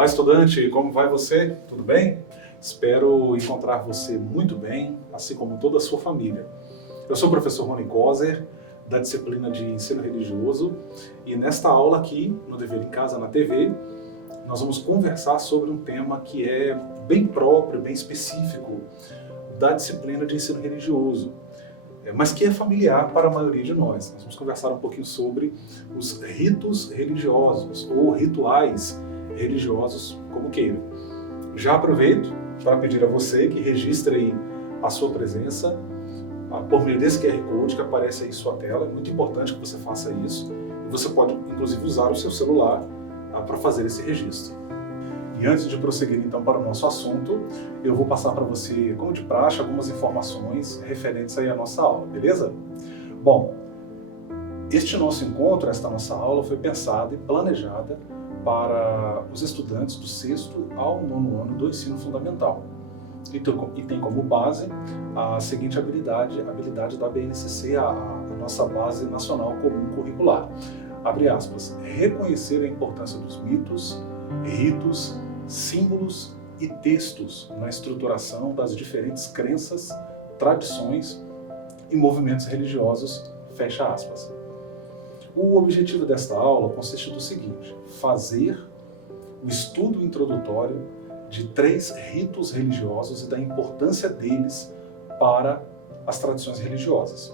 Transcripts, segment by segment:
Olá, estudante, como vai você? Tudo bem? Espero encontrar você muito bem, assim como toda a sua família. Eu sou o professor Rony Kozer, da disciplina de Ensino Religioso, e nesta aula aqui, no Dever em Casa, na TV, nós vamos conversar sobre um tema que é bem próprio, bem específico da disciplina de Ensino Religioso, mas que é familiar para a maioria de nós. Nós vamos conversar um pouquinho sobre os ritos religiosos, ou rituais religiosos, como queira. Já aproveito para pedir a você que registre aí a sua presença por meio desse QR Code que aparece aí em sua tela. É muito importante que você faça isso. E você pode, inclusive, usar o seu celular para fazer esse registro. E antes de prosseguir, então, para o nosso assunto, eu vou passar para você, como de praxe, algumas informações referentes aí à nossa aula, beleza? Bom, este nosso encontro, esta nossa aula, foi pensada e planejada para os estudantes do 6º ao 9º ano do ensino fundamental. E tem como base a seguinte habilidade da BNCC, a nossa Base Nacional Comum Curricular. Abre aspas, reconhecer a importância dos mitos, ritos, símbolos e textos na estruturação das diferentes crenças, tradições e movimentos religiosos, fecha aspas. O objetivo desta aula consiste do seguinte: fazer o estudo introdutório de 3 ritos religiosos e da importância deles para as tradições religiosas.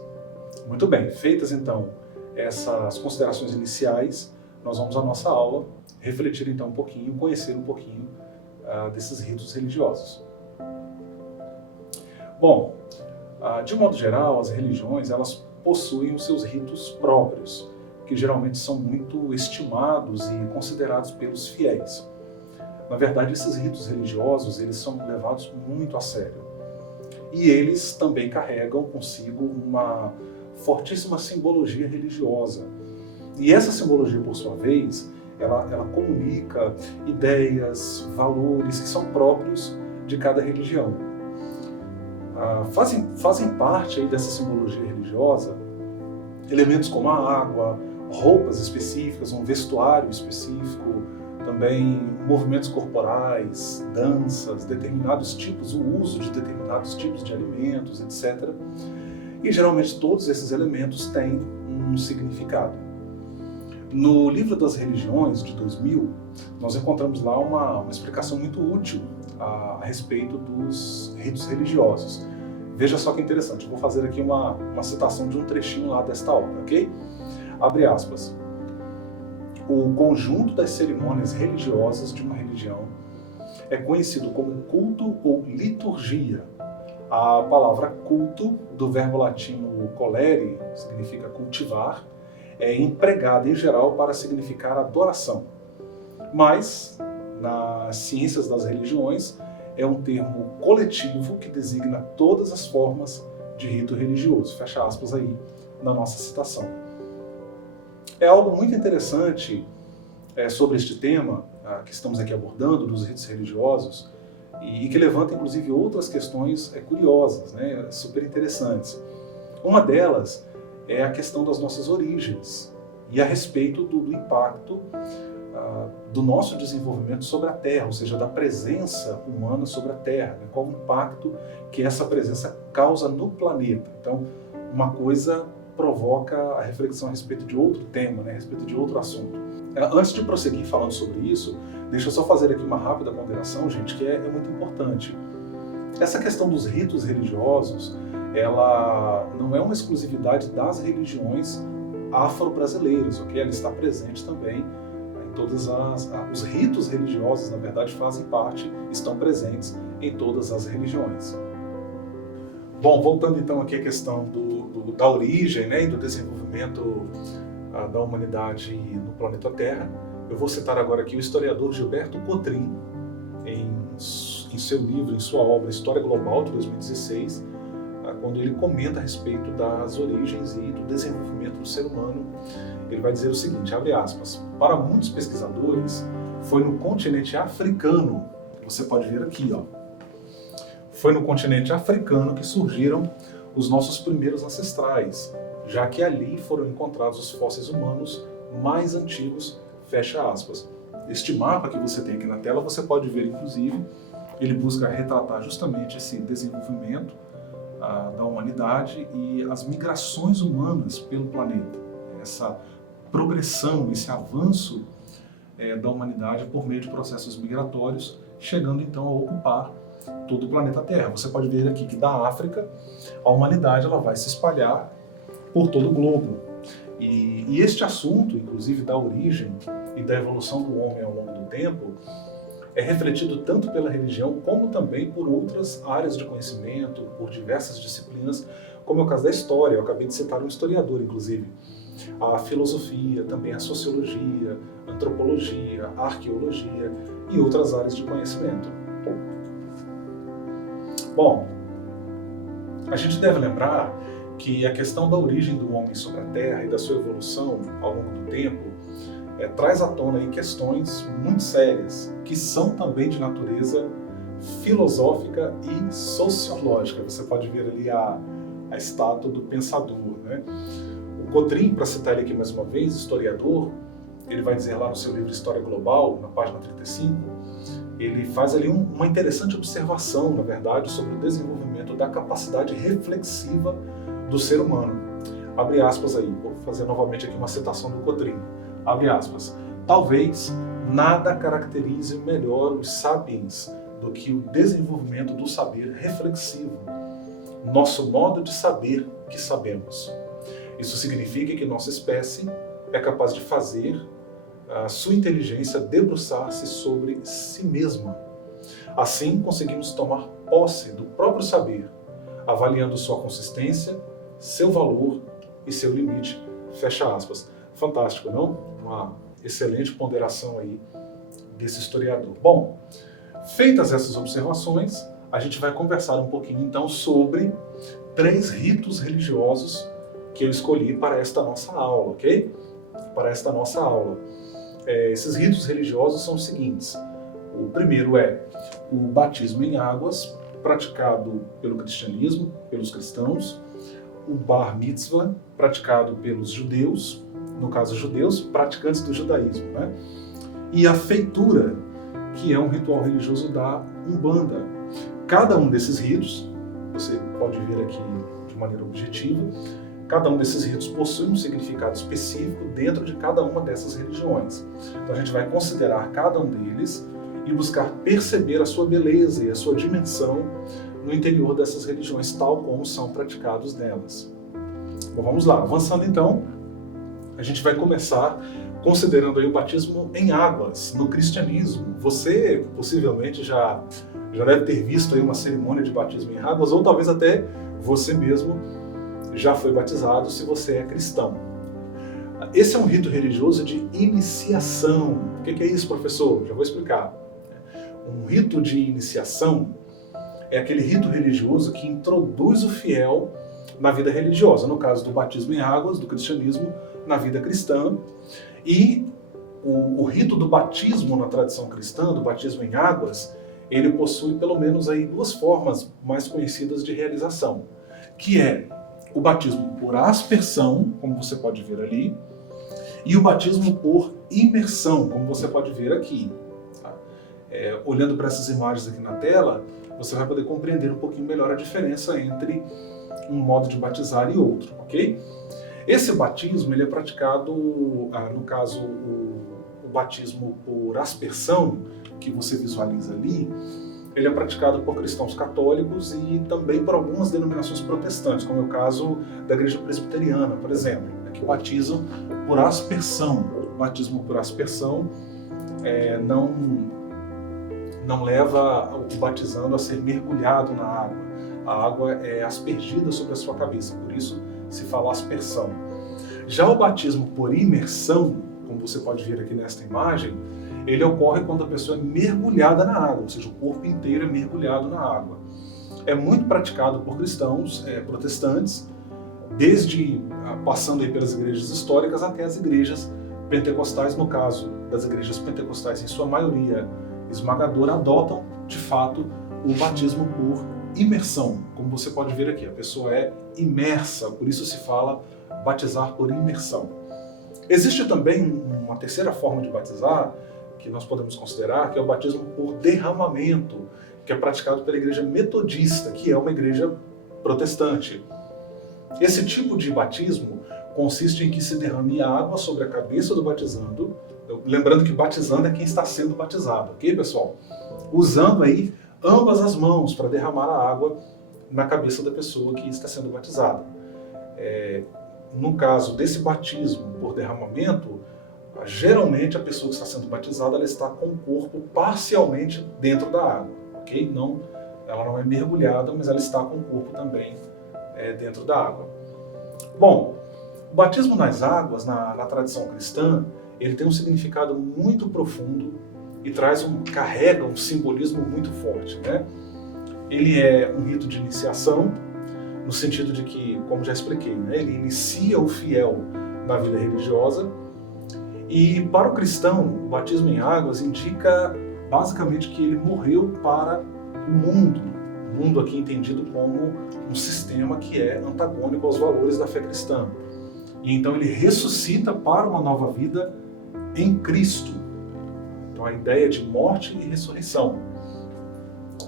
Muito bem, feitas então essas considerações iniciais, nós vamos à nossa aula refletir então um pouquinho, conhecer um pouquinho desses ritos religiosos. Bom, de modo geral, as religiões elas possuem os seus ritos próprios, que geralmente são muito estimados e considerados pelos fiéis. Na verdade, esses ritos religiosos eles são levados muito a sério. E eles também carregam consigo uma fortíssima simbologia religiosa. E essa simbologia, por sua vez, ela comunica ideias, valores que são próprios de cada religião. Fazem parte aí dessa simbologia religiosa elementos como a água, roupas específicas, um vestuário específico, também movimentos corporais, danças, determinados tipos, o uso de determinados tipos de alimentos, etc. E geralmente todos esses elementos têm um significado. No Livro das Religiões, de 2000, nós encontramos lá uma explicação muito útil a respeito dos ritos religiosos. Veja só que interessante, eu vou fazer aqui uma citação de um trechinho lá desta obra, ok? Abre aspas. O conjunto das cerimônias religiosas de uma religião é conhecido como culto ou liturgia. A palavra culto, do verbo latino colere, significa cultivar, é empregada em geral para significar adoração. Mas, nas ciências das religiões, é um termo coletivo que designa todas as formas de rito religioso. Fecha aspas aí na nossa citação. É algo muito interessante sobre este tema que estamos aqui abordando, dos ritos religiosos, e que levanta inclusive outras questões curiosas, né, super interessantes. Uma delas é a questão das nossas origens e a respeito do impacto do nosso desenvolvimento sobre a Terra, ou seja, da presença humana sobre a Terra, né? Qual o impacto que essa presença causa no planeta. Então, uma coisa provoca a reflexão a respeito de outro tema, né? A respeito de outro assunto. Antes de prosseguir falando sobre isso, deixa eu só fazer aqui uma rápida ponderação, gente, que é muito importante. Essa questão dos ritos religiosos, ela não é uma exclusividade das religiões afro-brasileiras, ok? Ela está presente também em todas os ritos religiosos, na verdade, fazem parte, estão presentes em todas as religiões. Bom, voltando então aqui à questão da origem, né, e do desenvolvimento da humanidade no planeta Terra, eu vou citar agora aqui o historiador Gilberto Cotrim, em seu livro, em sua obra História Global, de 2016, quando ele comenta a respeito das origens e do desenvolvimento do ser humano. Ele vai dizer o seguinte, abre aspas, para muitos pesquisadores, foi no continente africano, você pode ver aqui, ó, foi no continente africano que surgiram os nossos primeiros ancestrais, já que ali foram encontrados os fósseis humanos mais antigos, fecha aspas. Este mapa que você tem aqui na tela, você pode ver, inclusive, ele busca retratar justamente esse desenvolvimento da humanidade e as migrações humanas pelo planeta. Essa progressão, esse avanço da humanidade por meio de processos migratórios, chegando então a ocupar todo o planeta Terra. Você pode ver aqui que da África, a humanidade ela vai se espalhar por todo o globo. E este assunto, inclusive da origem e da evolução do homem ao longo do tempo, é refletido tanto pela religião como também por outras áreas de conhecimento, por diversas disciplinas, como é o caso da história. Eu acabei de citar um historiador, inclusive. A filosofia, também a sociologia, a antropologia, a arqueologia e outras áreas de conhecimento. Bom, a gente deve lembrar que a questão da origem do homem sobre a Terra e da sua evolução ao longo do tempo traz à tona aí questões muito sérias, que são também de natureza filosófica e sociológica. Você pode ver ali a estátua do pensador, né? O Cotrim, para citar ele aqui mais uma vez, historiador, ele vai dizer lá no seu livro História Global, na página 35, ele faz ali uma interessante observação, na verdade, sobre o desenvolvimento da capacidade reflexiva do ser humano. Abre aspas aí, vou fazer novamente aqui uma citação do Cotrim. Abre aspas. Talvez nada caracterize melhor os sapiens do que o desenvolvimento do saber reflexivo, nosso modo de saber que sabemos. Isso significa que nossa espécie é capaz de fazer a sua inteligência debruçar-se sobre si mesma. Assim, conseguimos tomar posse do próprio saber, avaliando sua consistência, seu valor e seu limite. Fecha aspas. Fantástico, não? Uma excelente ponderação aí desse historiador. Bom, feitas essas observações, a gente vai conversar um pouquinho então sobre 3 ritos religiosos que eu escolhi para esta nossa aula, ok? Para esta nossa aula. Esses ritos religiosos são os seguintes. O primeiro é o batismo em águas, praticado pelo cristianismo, pelos cristãos. O bar mitzvah, praticado pelos judeus, no caso judeus, praticantes do judaísmo, né? E a feitura, que é um ritual religioso da Umbanda. Cada um desses ritos, você pode ver aqui de maneira objetiva, cada um desses ritos possui um significado específico dentro de cada uma dessas religiões. Então a gente vai considerar cada um deles e buscar perceber a sua beleza e a sua dimensão no interior dessas religiões, tal como são praticados nelas. Bom, vamos lá. Avançando então, a gente vai começar considerando aí o batismo em águas no cristianismo. Você possivelmente já deve ter visto aí uma cerimônia de batismo em águas, ou talvez até você mesmo já foi batizado se você é cristão. Esse é um rito religioso de iniciação. O que é isso, professor? Já vou explicar. Um rito de iniciação é aquele rito religioso que introduz o fiel na vida religiosa, no caso do batismo em águas, do cristianismo, na vida cristã. E o rito do batismo na tradição cristã, do batismo em águas, ele possui pelo menos aí 2 formas mais conhecidas de realização, que é o batismo por aspersão, como você pode ver ali, e o batismo por imersão, como você pode ver aqui. Tá? Olhando para essas imagens aqui na tela, você vai poder compreender um pouquinho melhor a diferença entre um modo de batizar e outro, ok? Esse batismo ele é praticado, no caso, o batismo por aspersão, que você visualiza ali, ele é praticado por cristãos católicos e também por algumas denominações protestantes, como é o caso da Igreja Presbiteriana, por exemplo, que batizam por aspersão. O batismo por aspersão não leva o batizando a ser mergulhado na água. A água é aspergida sobre a sua cabeça, por isso se fala aspersão. Já o batismo por imersão, como você pode ver aqui nesta imagem, ele ocorre quando a pessoa é mergulhada na água, ou seja, o corpo inteiro é mergulhado na água. É muito praticado por cristãos protestantes, desde passando aí pelas igrejas históricas até as igrejas pentecostais. No caso das igrejas pentecostais, em sua maioria esmagadora, adotam, de fato, o batismo por imersão. Como você pode ver aqui, a pessoa é imersa, por isso se fala batizar por imersão. Existe também uma terceira forma de batizar, que nós podemos considerar, que é o batismo por derramamento, que é praticado pela igreja metodista, que é uma igreja protestante. Esse tipo de batismo consiste em que se derrame água sobre a cabeça do batizando, lembrando que batizando é quem está sendo batizado, ok, pessoal? Usando aí ambas as mãos para derramar a água na cabeça da pessoa que está sendo batizada. No caso desse batismo por derramamento, geralmente a pessoa que está sendo batizada ela está com o corpo parcialmente dentro da água, ok? Ela não é mergulhada, mas ela está com o corpo também dentro da água. Bom, o batismo nas águas, na tradição cristã, ele tem um significado muito profundo e carrega um simbolismo muito forte, né? Ele é um rito de iniciação, no sentido de que, como já expliquei, né, ele inicia o fiel na vida religiosa. E para o cristão, o batismo em águas indica basicamente que ele morreu para o mundo aqui entendido como um sistema que é antagônico aos valores da fé cristã. E então ele ressuscita para uma nova vida em Cristo. Então a ideia de morte e ressurreição,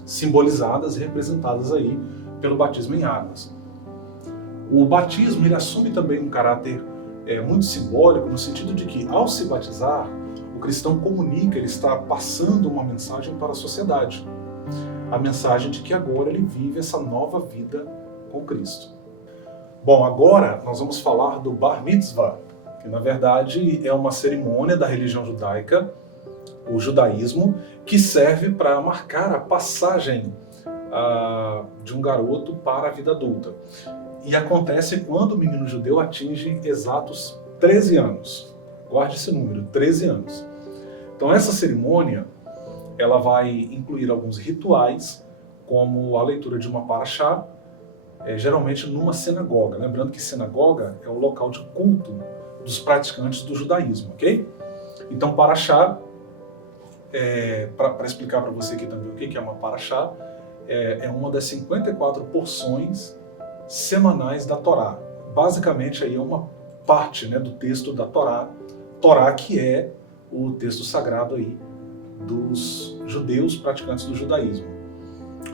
simbolizadas e representadas aí pelo batismo em águas. O batismo ele assume também um caráter muito simbólico, no sentido de que, ao se batizar, o cristão comunica, ele está passando uma mensagem para a sociedade. A mensagem de que agora ele vive essa nova vida com Cristo. Bom, agora nós vamos falar do Bar Mitzvah, que na verdade é uma cerimônia da religião judaica, o judaísmo, que serve para marcar a passagem de um garoto para a vida adulta. E acontece quando o menino judeu atinge exatos 13 anos. Guarde esse número, 13 anos. Então essa cerimônia, ela vai incluir alguns rituais, como a leitura de uma paraxá, geralmente numa sinagoga. Lembrando que sinagoga é o local de culto dos praticantes do judaísmo, ok? Então paraxá, para explicar para você aqui também o que é uma paraxá, é uma das 54 porções semanais da Torá. Basicamente aí é uma parte, né, do texto da Torá que é o texto sagrado aí dos judeus praticantes do judaísmo.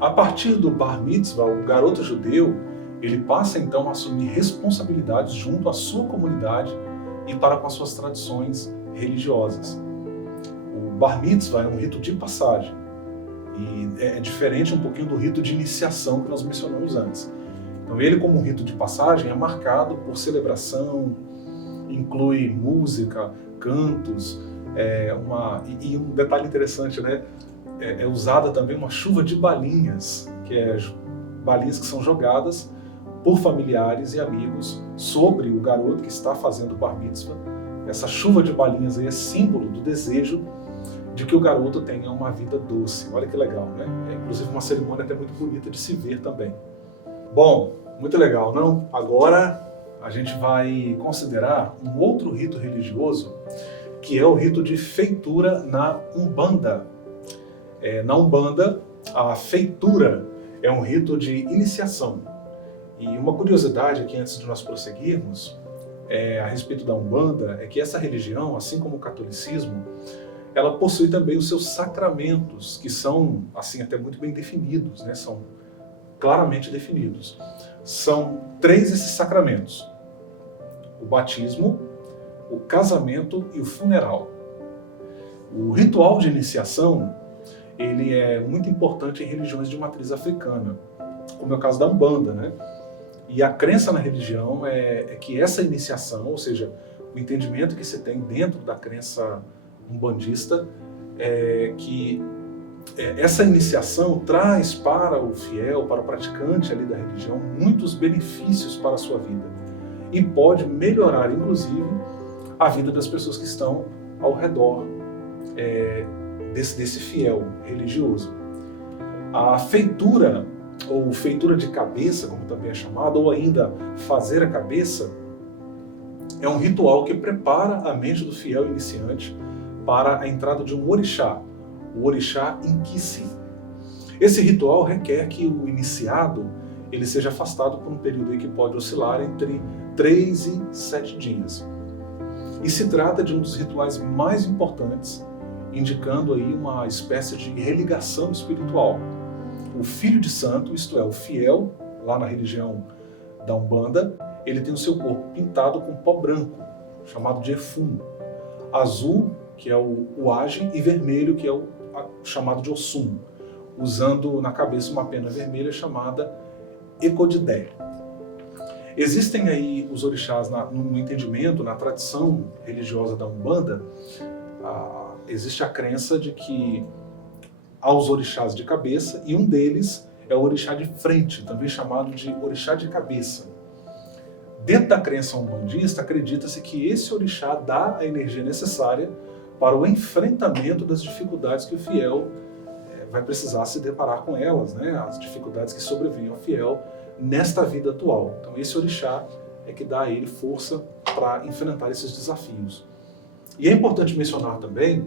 A partir do Bar Mitzvah, o garoto judeu, ele passa então a assumir responsabilidades junto à sua comunidade e para com as suas tradições religiosas. O Bar Mitzvah é um rito de passagem e é diferente um pouquinho do rito de iniciação que nós mencionamos antes. Então ele, como um rito de passagem, é marcado por celebração, inclui música, cantos, e um detalhe interessante, né? É usada também uma chuva de balinhas, balinhas que são jogadas por familiares e amigos sobre o garoto que está fazendo o Bar Mitzvah. Essa chuva de balinhas aí é símbolo do desejo de que o garoto tenha uma vida doce. Olha que legal, né? É inclusive uma cerimônia até muito bonita de se ver também. Bom, muito legal, não? Agora a gente vai considerar um outro rito religioso, que é o rito de feitura na Umbanda. Na Umbanda, a feitura é um rito de iniciação. E uma curiosidade aqui, antes de nós prosseguirmos, a respeito da Umbanda, é que essa religião, assim como o catolicismo, ela possui também os seus sacramentos, que são, assim, até muito bem definidos, né? São claramente definidos. São 3 esses sacramentos: o batismo, o casamento e o funeral. O ritual de iniciação, ele é muito importante em religiões de matriz africana, como é o caso da Umbanda, né? E a crença na religião é que essa iniciação, ou seja, o entendimento que se tem dentro da crença umbandista, que essa iniciação traz para o fiel, para o praticante ali da religião, muitos benefícios para a sua vida e pode melhorar, inclusive, a vida das pessoas que estão ao redor desse fiel religioso. A feitura, ou feitura de cabeça, como também é chamado, ou ainda fazer a cabeça, é um ritual que prepara a mente do fiel iniciante para a entrada de um orixá, o orixá Inkisi. Esse ritual requer que o iniciado ele seja afastado por um período aí que pode oscilar entre 3 e 7 dias. E se trata de um dos rituais mais importantes indicando aí uma espécie de religação espiritual. O filho de santo, isto é, o fiel, lá na religião da Umbanda, ele tem o seu corpo pintado com pó branco, chamado de efum, azul, que é o Agem, e vermelho, que é o chamado de Ossum, usando na cabeça uma pena vermelha chamada Ecodidé. Existem aí os orixás no entendimento, na tradição religiosa da Umbanda, existe a crença de que há os orixás de cabeça e um deles é o orixá de frente, também chamado de orixá de cabeça. Dentro da crença umbandista, acredita-se que esse orixá dá a energia necessária para o enfrentamento das dificuldades que o fiel vai precisar se deparar com elas, né? As dificuldades que sobrevêm ao fiel nesta vida atual. Então esse orixá é que dá a ele força para enfrentar esses desafios. E é importante mencionar também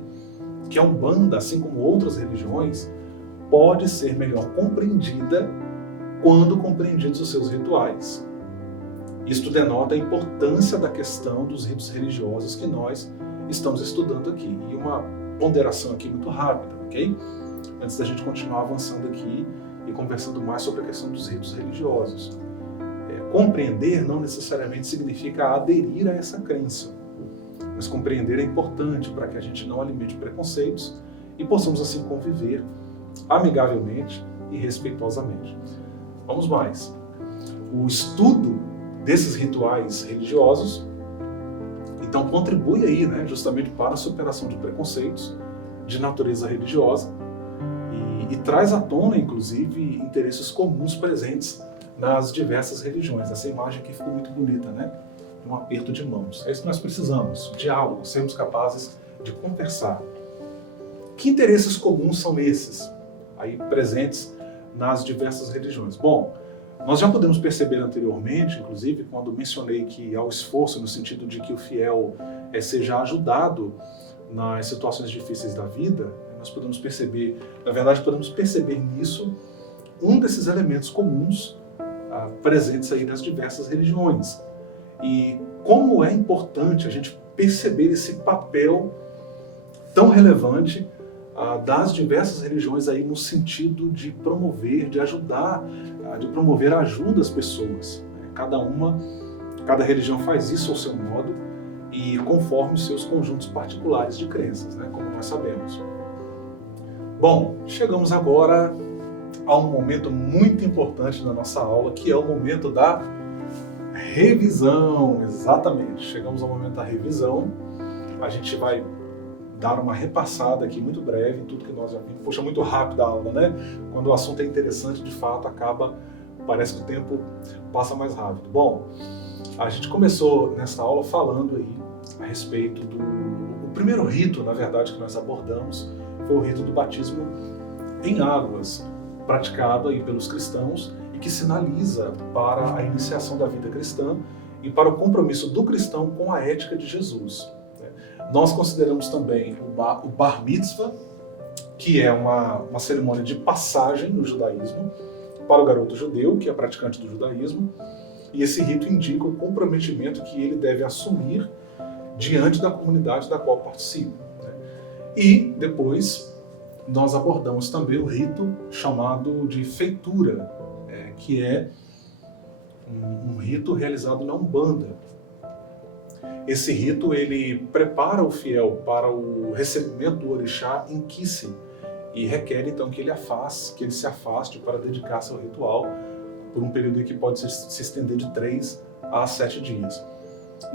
que a Umbanda, assim como outras religiões, pode ser melhor compreendida quando compreendidos os seus rituais. Isto denota a importância da questão dos ritos religiosos que nós estamos estudando aqui. E uma ponderação aqui muito rápida, ok? Antes da gente continuar avançando aqui e conversando mais sobre a questão dos ritos religiosos. Compreender não necessariamente significa aderir a essa crença, mas compreender é importante para que a gente não alimente preconceitos e possamos assim conviver amigavelmente e respeitosamente. Vamos mais. O estudo desses rituais religiosos, então, contribui aí, né, justamente para a superação de preconceitos de natureza religiosa e traz à tona, inclusive, interesses comuns presentes nas diversas religiões. Essa imagem aqui ficou muito bonita, né? Um aperto de mãos. É isso que nós precisamos, diálogo, sermos capazes de conversar. Que interesses comuns são esses, aí presentes nas diversas religiões? Bom, nós já podemos perceber anteriormente, inclusive, quando mencionei que há o esforço no sentido de que o fiel seja ajudado nas situações difíceis da vida, nós podemos perceber, na verdade, podemos perceber nisso um desses elementos comuns presentes aí nas diversas religiões. E como é importante a gente perceber esse papel tão relevante das diversas religiões aí no sentido de promover, de ajudar, de promover a ajuda às pessoas. Cada religião faz isso ao seu modo e conforme os seus conjuntos particulares de crenças, né, como nós sabemos. Bom, chegamos agora a um momento muito importante da nossa aula, que é o momento da revisão. Exatamente, chegamos ao momento da revisão. A gente vai dar uma repassada aqui muito breve em tudo que nós já vimos. Poxa, muito rápida a aula, né? Quando o assunto é interessante, de fato, parece que o tempo passa mais rápido. Bom, a gente começou nesta aula falando aí a respeito o primeiro rito, na verdade, que nós abordamos foi o rito do batismo em águas, praticado aí pelos cristãos e que sinaliza para a iniciação da vida cristã e para o compromisso do cristão com a ética de Jesus. Nós consideramos também o Bar Mitzvah, que é uma cerimônia de passagem no judaísmo para o garoto judeu, que é praticante do judaísmo, e esse rito indica o comprometimento que ele deve assumir diante da comunidade da qual participa. E depois nós abordamos também o rito chamado de feitura, que é um rito realizado na Umbanda. Esse rito ele prepara o fiel para o recebimento do orixá em Kisse e requer então que ele se afaste para dedicar-se ao ritual por um período que pode se estender de 3 a 7 dias.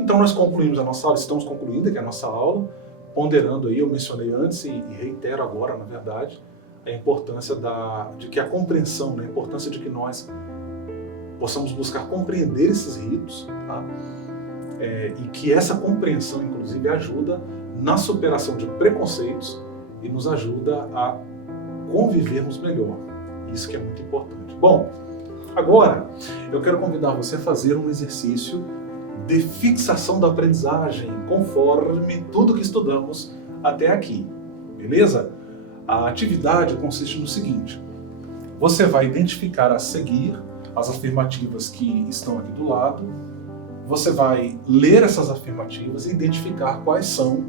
Então nós concluímos a nossa aula, estamos concluindo aqui a nossa aula, ponderando aí, eu mencionei antes e reitero agora, na verdade, a importância de que a compreensão, a importância de que nós possamos buscar compreender esses ritos, tá? E que essa compreensão, inclusive, ajuda na superação de preconceitos e nos ajuda a convivermos melhor. Isso que é muito importante. Bom, agora eu quero convidar você a fazer um exercício de fixação da aprendizagem conforme tudo que estudamos até aqui, beleza? A atividade consiste no seguinte: você vai identificar a seguir as afirmativas que estão aqui do lado, você vai ler essas afirmativas e identificar quais são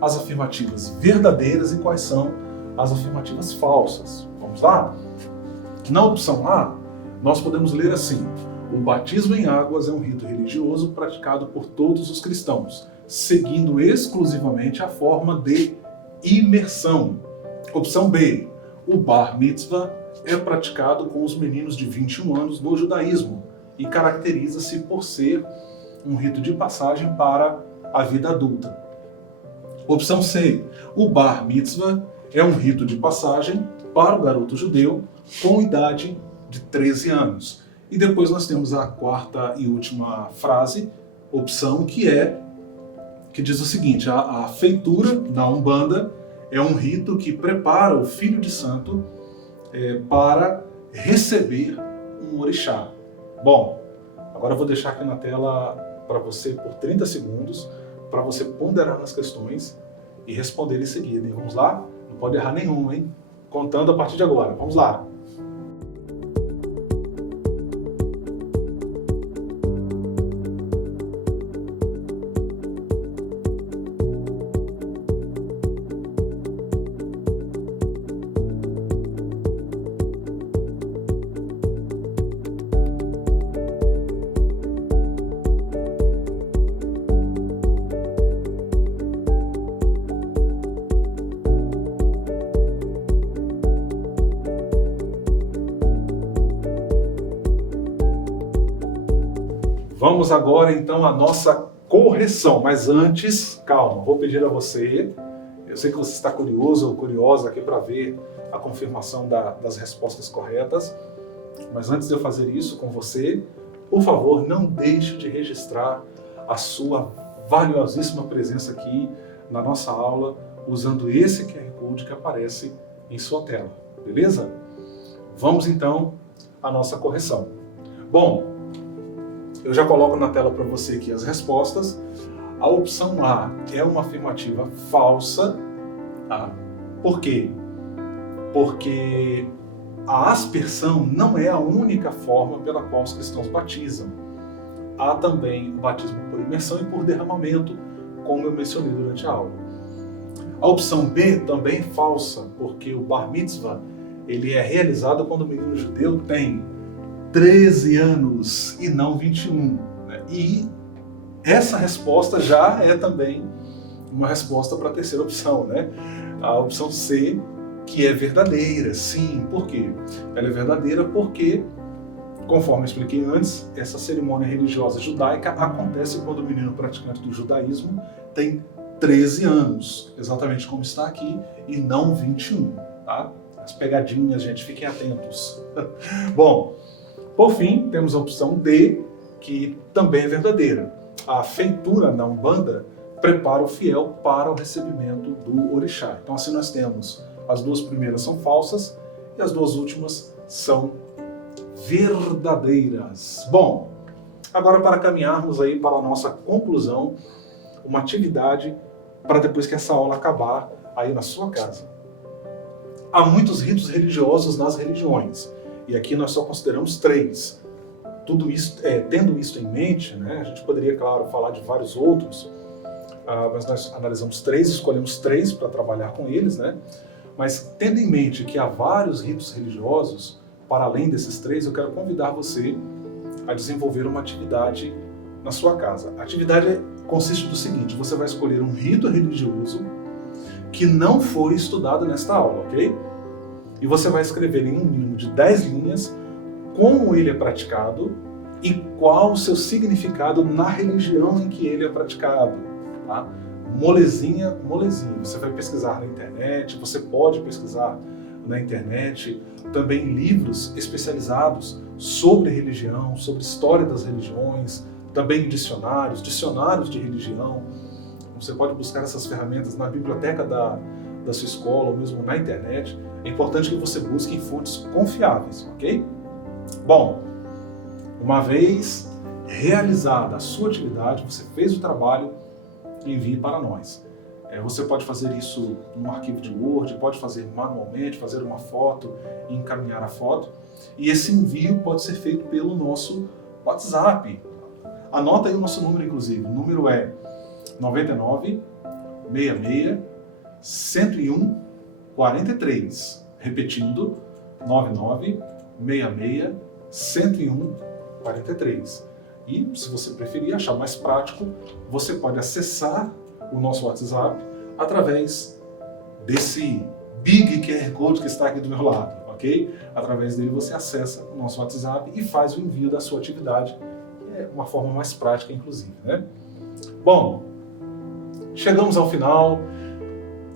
as afirmativas verdadeiras e quais são as afirmativas falsas. Vamos lá? Na opção A, nós podemos ler assim: o batismo em águas é um rito religioso praticado por todos os cristãos, seguindo exclusivamente a forma de imersão. Opção B, o bar mitzvah é praticado com os meninos de 21 anos no judaísmo e caracteriza-se por ser um rito de passagem para a vida adulta. Opção C, o bar mitzvah é um rito de passagem para o garoto judeu com idade de 13 anos. E depois nós temos a quarta e última frase, opção, que diz o seguinte: a feitura na Umbanda é um rito que prepara o filho de santo para receber um orixá. Bom, agora eu vou deixar aqui na tela para você por 30 segundos, para você ponderar nas questões e responder em seguida. E vamos lá? Não pode errar nenhum, hein? Contando a partir de agora. Vamos lá! Vamos agora então à nossa correção, mas antes, calma, vou pedir a você, eu sei que você está curioso ou curiosa aqui para ver a confirmação das respostas corretas, mas antes de eu fazer isso com você, por favor, não deixe de registrar a sua valiosíssima presença aqui na nossa aula, usando esse QR Code que aparece em sua tela, beleza? Vamos então à nossa correção. Bom, eu já coloco na tela para você aqui as respostas. A opção A é uma afirmativa falsa. Tá? Por quê? Porque a aspersão não é a única forma pela qual os cristãos batizam. Há também o batismo por imersão e por derramamento, como eu mencionei durante a aula. A opção B também é falsa, porque o bar mitzvah ele é realizado quando o menino judeu tem 13 anos e não 21. Né? E essa resposta já é também uma resposta para a terceira opção, né? A opção C, que é verdadeira, sim. Por quê? Ela é verdadeira porque, conforme eu expliquei antes, essa cerimônia religiosa judaica acontece quando o menino praticante do judaísmo tem 13 anos, exatamente como está aqui, e não 21. Tá? As pegadinhas, gente, fiquem atentos. Bom, por fim, temos a opção D, que também é verdadeira. A feitura na Umbanda prepara o fiel para o recebimento do orixá. Então assim nós temos as duas primeiras são falsas e as duas últimas são verdadeiras. Bom, agora para caminharmos aí para a nossa conclusão, uma atividade para depois que essa aula acabar aí na sua casa. Há muitos ritos religiosos nas religiões. E aqui nós só consideramos 3. Tudo isso, tendo isso em mente, né, a gente poderia, claro, falar de vários outros, mas nós analisamos 3, escolhemos 3 para trabalhar com eles, né? Mas tendo em mente que há vários ritos religiosos, para além desses 3, eu quero convidar você a desenvolver uma atividade na sua casa. A atividade consiste do seguinte: você vai escolher um rito religioso que não foi estudado nesta aula, ok? E você vai escrever em um mínimo de 10 linhas como ele é praticado e qual o seu significado na religião em que ele é praticado. Tá? Molezinha, molezinha. Você vai pesquisar na internet, você pode pesquisar na internet também livros especializados sobre religião, sobre história das religiões, também dicionários de religião. Você pode buscar essas ferramentas na biblioteca da sua escola ou mesmo na internet. É importante que você busque em fontes confiáveis, ok? Bom, uma vez realizada a sua atividade, você fez o trabalho, envie para nós. Você pode fazer isso num arquivo de Word, pode fazer manualmente, fazer uma foto e encaminhar a foto. E esse envio pode ser feito pelo nosso WhatsApp. Anota aí o nosso número, inclusive. O número é 99 66 101 43. Repetindo, 99 66 101 43. E, se você preferir, achar mais prático, você pode acessar o nosso WhatsApp através desse Big QR Code que está aqui do meu lado, ok? Através dele você acessa o nosso WhatsApp e faz o envio da sua atividade, que é uma forma mais prática, inclusive, né? Bom, chegamos ao final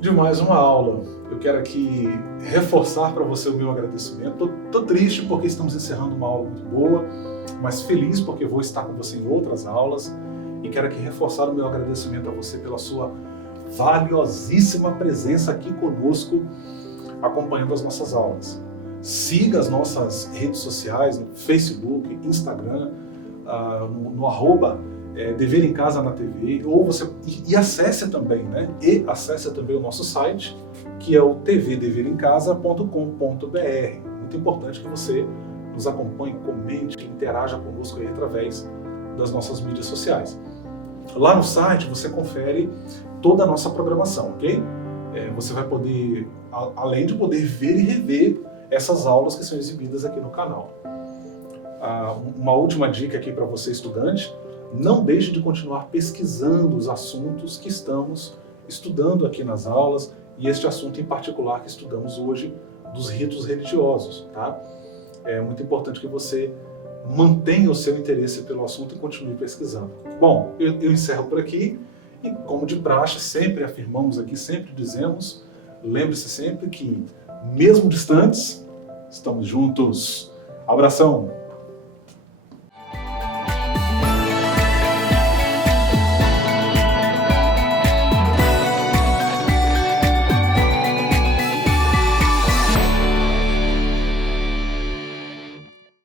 de mais uma aula. Eu quero aqui reforçar para você o meu agradecimento. Estou triste porque estamos encerrando uma aula muito boa, mas feliz porque vou estar com você em outras aulas e quero aqui reforçar o meu agradecimento a você pela sua valiosíssima presença aqui conosco, acompanhando as nossas aulas. Siga as nossas redes sociais, no Facebook, Instagram, no arroba Dever em Casa na TV, ou você acesse também, né? E acesse também o nosso site, que é o tvdeveremcasa.com.br. Muito importante que você nos acompanhe, comente, que interaja conosco aí através das nossas mídias sociais. Lá no site você confere toda a nossa programação, ok? Você vai poder, além de poder ver e rever essas aulas que são exibidas aqui no canal. Uma última dica aqui para você, estudante: não deixe de continuar pesquisando os assuntos que estamos estudando aqui nas aulas, e este assunto em particular que estudamos hoje, dos ritos religiosos, tá? É muito importante que você mantenha o seu interesse pelo assunto e continue pesquisando. Bom, eu encerro por aqui e, como de praxe, sempre afirmamos aqui, sempre dizemos, lembre-se sempre que, mesmo distantes, estamos juntos. Abração!